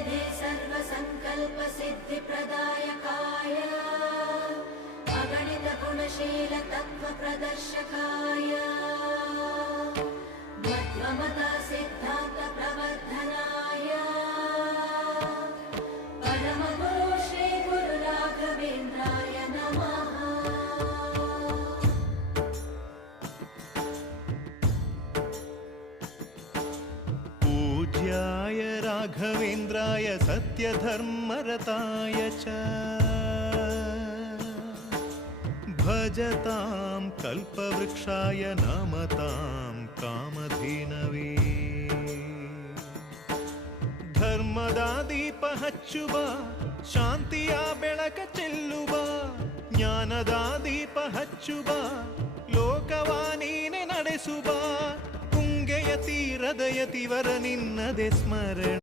निधे सर्वसङ्कल्पसिद्धिप्रदायकाय अगणितगुणशीलतत्त्वप्रदर्शकाय मध्वमता सिद्धान्तप्रवर्धनाय परमगुरु श्रीगुरुराघवेन्द्राय नमः। पूज्याय राघवेन्द्राय सत्यधर्मरताय च भजतां कल्पवृक्षाय नमतां कामधेनवे ಧರ್ಮದ ದೀಪ ಹಚ್ಚುವ ಶಾಂತಿಯ ಬೆಳಕ ಚೆಲ್ಲುವ ಜ್ಞಾನದ ದೀಪ ಹಚ್ಚುವ ಲೋಕವ ನೀನೆ ನಡೆಸುವ ತುಂಗೆಯ ತೀರದ ಯತಿವರ ನಿನ್ನದೆ ಸ್ಮರಣ